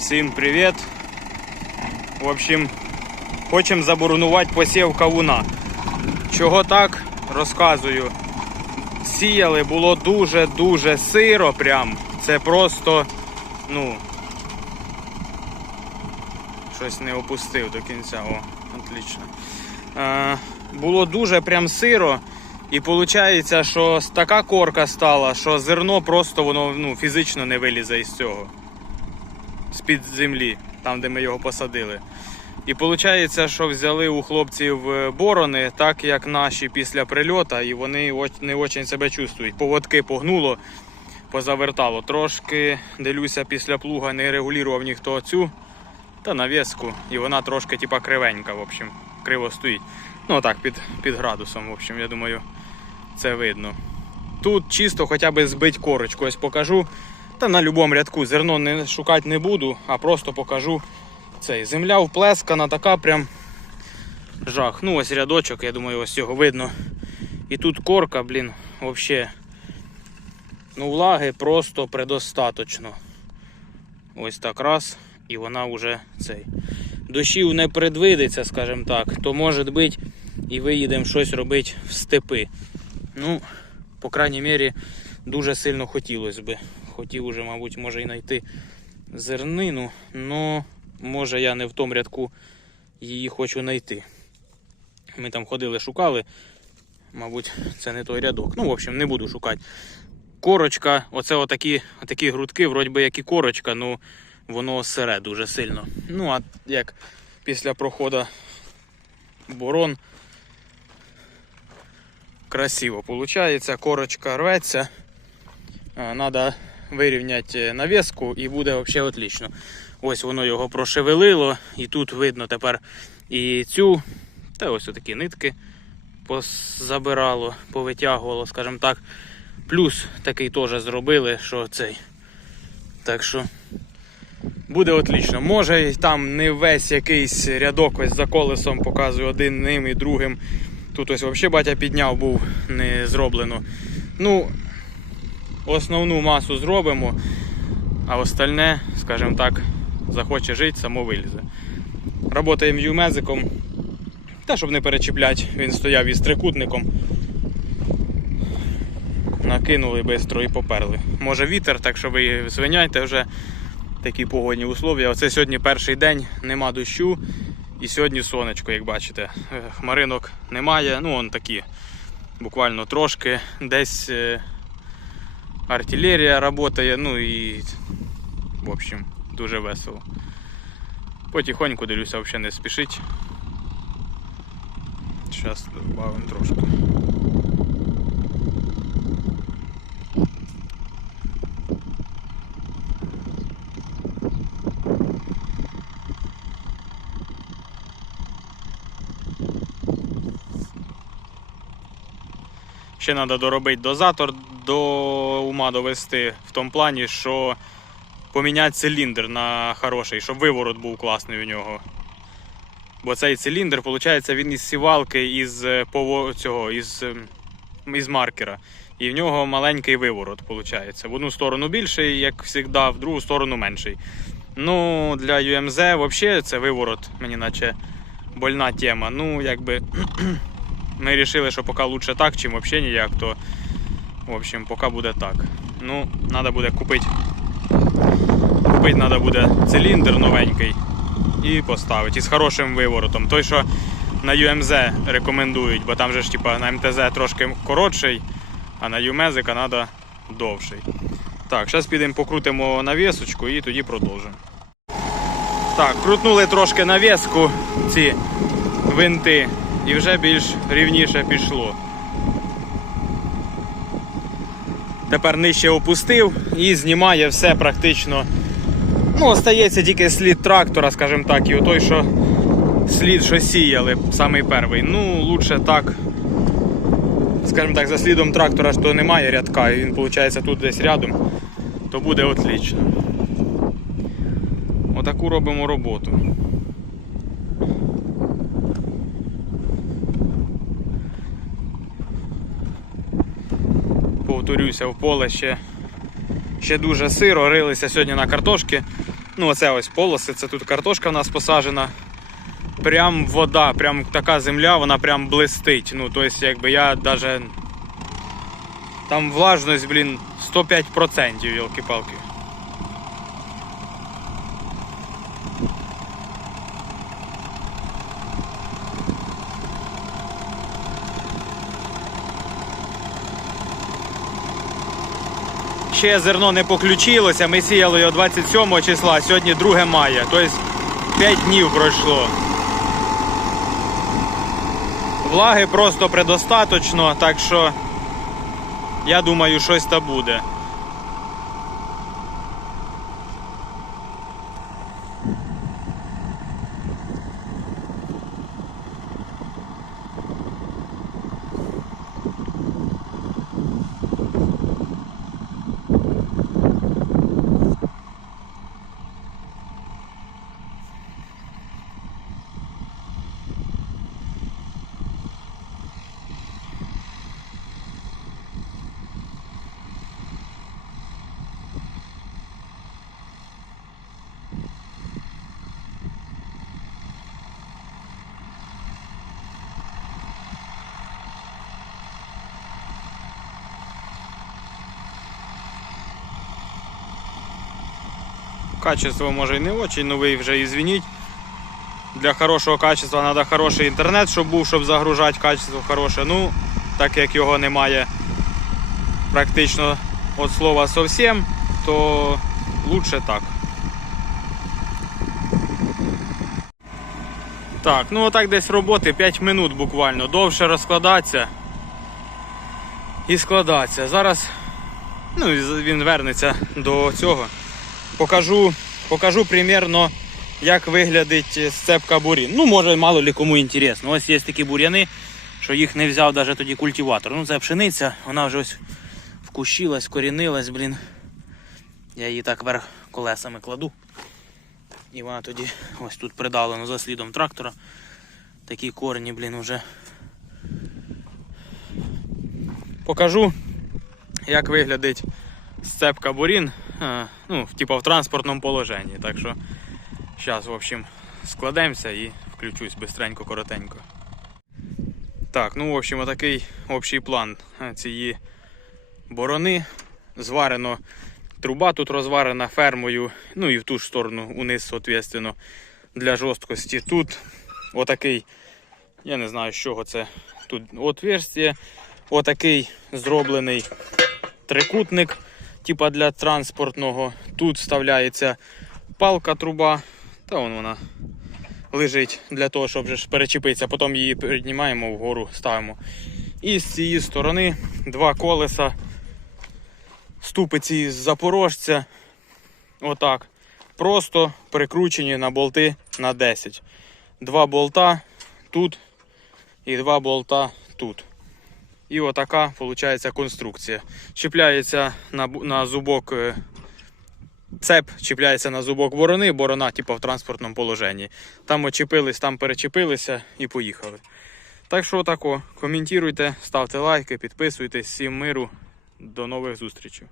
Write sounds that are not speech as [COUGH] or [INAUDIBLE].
Всім привіт. В общем, хочемо заборонувати посів кавуна. Чого так, розказую. Сіяли, було дуже-дуже сиро прям. Це просто, ну. Щось не опустив до кінця. О, отлично. Е, було дуже прям сиро. І виходить, що така корка стала, що зерно просто воно ну, фізично не вилізе із цього з-під землі, там де ми його посадили. І виходить, що взяли у хлопців е, борони, так як наші після прильоту, і вони не дуже себе чувствують. Поводки погнуло, позавертало. Трошки дивлюся, після плуга не регулював ніхто цю та навіску, і вона трошки типа кривенька, в общем, криво стоїть. Ну так, під, під градусом, в общем, я думаю, це видно. Тут чисто хоча б збить корочку, ось покажу. Та на будь-якому рядку зерно не шукати не буду, а просто покажу цей. Земля вплескана, така прям жах. Ну ось рядочок, я думаю, ось його видно. І тут корка, блін, взагалі. Ну, влаги просто предостаточно. Ось так раз, і вона вже цей. Дощів не предвидиться, скажімо так, то може бути і виїдемо щось робити в степи. Ну, по крайній мірі, дуже сильно хотілося би. Хотів уже, мабуть, може і знайти зернину, але може я не в тому рядку її хочу знайти. Ми там ходили, шукали. Мабуть, це не той рядок. Ну, в общем, не буду шукати. Корочка, оце отакі, отакі грудки, вроді би як і корочка, ну воно сире дуже сильно. Ну, а як після проходу борон красиво виходить, корочка рветься. Треба вирівняти навіску і буде взагалі отлично. Ось воно його прошевелило, і тут видно тепер і цю, та ось такі нитки позабирало, повитягувало, скажімо так. Плюс такий теж зробили, що цей. Так що буде отлично. Може там не весь якийсь рядок ось за колесом показую один ним і другим. Тут ось взагалі батя підняв, був не зроблено. Ну, основну масу зробимо, а остальне, скажімо так, захоче жити, само вилізе. Работаємо юмезиком. Та, щоб не перечіпляти, він стояв із трикутником. Накинули швидко і поперли. Може вітер, так що ви звиняйте вже такі погодні условия. Оце сьогодні перший день, нема дощу. І сьогодні сонечко, як бачите. Хмаринок немає, ну он такі. Буквально трошки. Десь е, артилерія працює, ну і в общем, дуже весело. Потихоньку дивлюся, взагалі не спішить. Зараз добавимо трошки. Ще треба доробити дозатор до ума довести в тому плані, що поміняти циліндр на хороший, щоб виворот був класний у нього. Бо цей циліндр, виходить, він із сівалки із е, цього, із, ем, із маркера. І в нього маленький виворот, виходить. В одну сторону більший, як завжди, в другу сторону менший. Ну, для UMZ взагалі це виворот, мені наче больна тема. Ну, якби [CLEARS THROAT] ми вирішили, що поки лучше так, чим взагалі ніяк, то в общем, поки буде так. Ну, треба буде купити. Купити треба буде циліндр новенький і поставити. І з хорошим виворотом. Той, що на UMZ рекомендують, бо там же ж типа на МТЗ трошки коротший, а на UMZ треба довший. Так, зараз підемо покрутимо навісочку і тоді продовжимо. Так, крутнули трошки навіску ці винти і вже більш рівніше пішло. Тепер нижче опустив і знімає все практично. Ну, остається тільки слід трактора, скажімо так, і той, що слід, що сіяли, самий перший. Ну, лучше так. Скажімо так, за слідом трактора що немає рядка, і він виходить тут десь рядом, то буде отлично. Отаку робимо роботу. Повторюся, в поле ще, ще дуже сиро, рилися сьогодні на картошки. Ну, оце ось полоси, це тут картошка в нас посаджена. Прям вода, прям така земля, вона прям блистить. Ну, тобто, якби я навіть... Там влажність, блін, 105%, йолки-палки. Ще зерно не поключилося, ми сіяли його 27 числа, сьогодні 2 мая, тобто 5 днів пройшло. Влаги просто предостаточно, так що я думаю, щось та буде. Качество може і не очень, ну ви вже извиніть. Для хорошого качества треба хороший інтернет, щоб був, щоб загружати качество хороше. Ну, так як його немає практично від слова зовсім, то лучше так. Так, ну отак десь роботи 5 минут буквально. Довше розкладатися і складатися. Зараз ну, він вернеться до цього. Покажу, покажу примірно, як виглядить сцепка бурін. Ну, може, мало ли кому інтересно. Ось є такі бур'яни, що їх не взяв навіть тоді культиватор. Ну, це пшениця, вона вже ось вкущилась, корінилась, блін. Я її так вверх колесами кладу. І вона тоді ось тут придавлена за слідом трактора. Такі корені, блін, уже. Покажу, як виглядить сцепка бурін. Ну, типа в транспортному положенні. Так що зараз, в общем, складемося і включусь бистренько, коротенько. Так, ну, в общем, отакий общий план цієї борони. Зварено труба тут розварена фермою, ну і в ту ж сторону униз, соответственно, для жорсткості. Тут отакий, я не знаю, з чого це. Тут отверстие, отакий зроблений трикутник, типа для транспортного. Тут вставляється палка труба, та вон вона лежить для того, щоб вже ж перечепитися. Потім її піднімаємо вгору, ставимо. І з цієї сторони два колеса ступиці з запорожця. Отак. Просто прикручені на болти на 10. Два болта тут і два болта тут. І отака виходить конструкція. Чіпляється на, на зубок е, цеп, чіпляється на зубок борони, борона типу, в транспортному положенні. Там очепились, там перечепилися і поїхали. Так що отако. Коментуйте, ставте лайки, підписуйтесь, всім миру. До нових зустрічей.